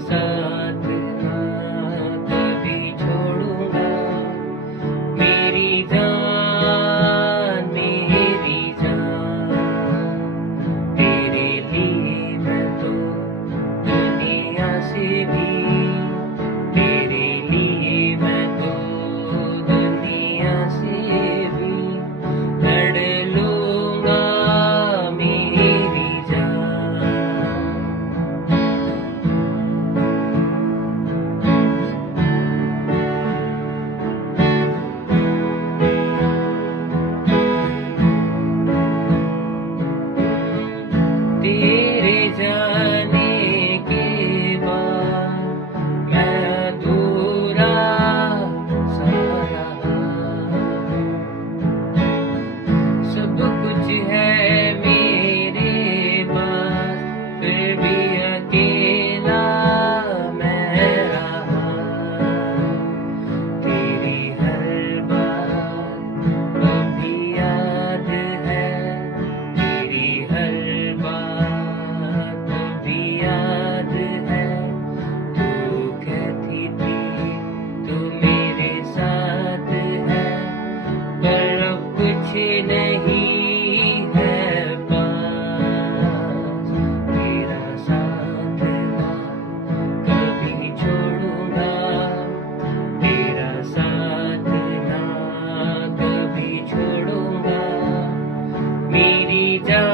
साथ ना कभी छोड़ूंगा। मेरी जान तेरे लिए मैं तो दुनिया से भी, तेरे लिए मैं तो दुनिया से भी लड़ लूंगा मेरी जान। तेरे जाने के बाद मैं अधूरा सा रहा। सब कुछ है मेरे पास, फिर भी अकेला मैं रहा। तेरी हर बात अभी याद है, तेरी हर बात अभी याद है। तू कहती थी तू मेरे साथ है, पर अब कुछ नहीं है पास। तेरा साथ ना कभी छोड़ूंगा, तेरा साथ ना कभी छोड़ूंगा। मेरी जान